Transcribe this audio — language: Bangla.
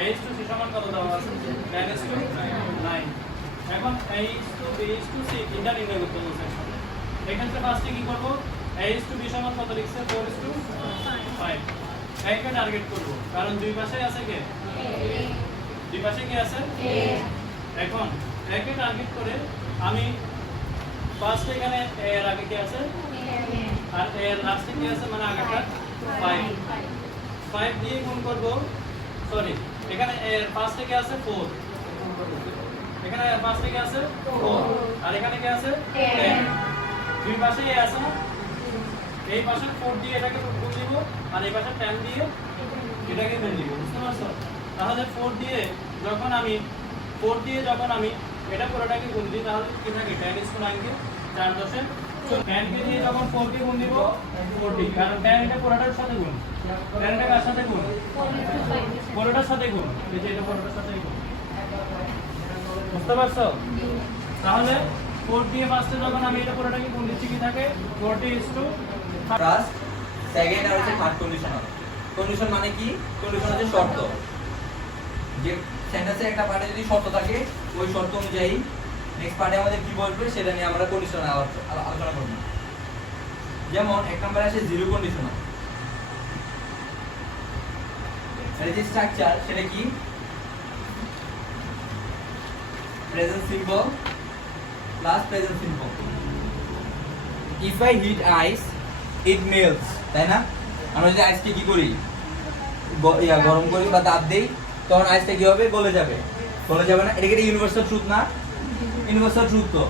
h2c সমান কত দেওয়া আছে 10:9। এখন h2b h2c তিনটা নির্ণয় করতে বলছে। এক্ষেত্রে ফার্স্টে কি করব, h2b সমান কত লিখছে 4:5। একে টার্গেট করব কারণ দুই পাশে আছে কে দুই পাশে কি আছে এখন একে টার্গেট করে আমি ফার্স্ট এখানে এর আগে কি আছে আর এর লাস্টে কি আছে মানে আগেরটা 5 দিয়ে গুণ করব। সরি, এখানে এর ফার্স্টে কি আছে 4, এখানে এর ফার্স্টে কি আছে 4 আর এখানে কি আছে 10। দুই পাশে এ আছে না, এই পাশে 4 দিয়ে এটাকে গুণ দিব আর এই পাশে 10 দিয়ে এটাকে গুণ দিব। বুঝতে পারছো? তাহলে 4 দিয়ে যখন আমি এটা পুরোটাকে গুণ দিই তাহলে কি থাকে 10:9 কে 4 10 10 কে দিয়ে যখন 4 কে গুণ দিব 40, কারণ 10 এটা পুরোটার সাথে গুণ, 10 টা কার সাথে গুণ পুরোটার সাথে গুণ, এই যে এটা পুরোটার সাথে গুণ। বুঝতে পারছো? তাহলে 4 দিয়ে ফার্স্টে যখন আমি এটা পুরোটাকে গুণ দিচ্ছি কি থাকে 40:3 ফার্স্ট সেকেন্ড আর হচ্ছে থার্ড কন্ডিশনাল। কন্ডিশন মানে কি? কন্ডিশন হচ্ছে শর্ত। যে সেন্টেন্সের একটা পার্টে যদি শর্ত থাকে ওই শর্ত অনুযায়ী নেক্সট পার্টে আমাদের কি বলবে সেটা নিয়ে আমরা কন্ডিশনাল আলোচনা করব। যেমন এক নম্বরে আছে জিরো কন্ডিশনাল। এর যে স্ট্রাকচার সেটা কি? Present simple plus present simple. If I hit ice it melts, তাই না? আমরা যদি আইসকে কি করি গরম করি বা তাপ দেই তখন আইসটা কি হবে? গলে যাবে। গলে যাবে না? এটা কি ইউনিভার্সাল ট্রুথ না? ইউনিভার্সাল ট্রুথ তো।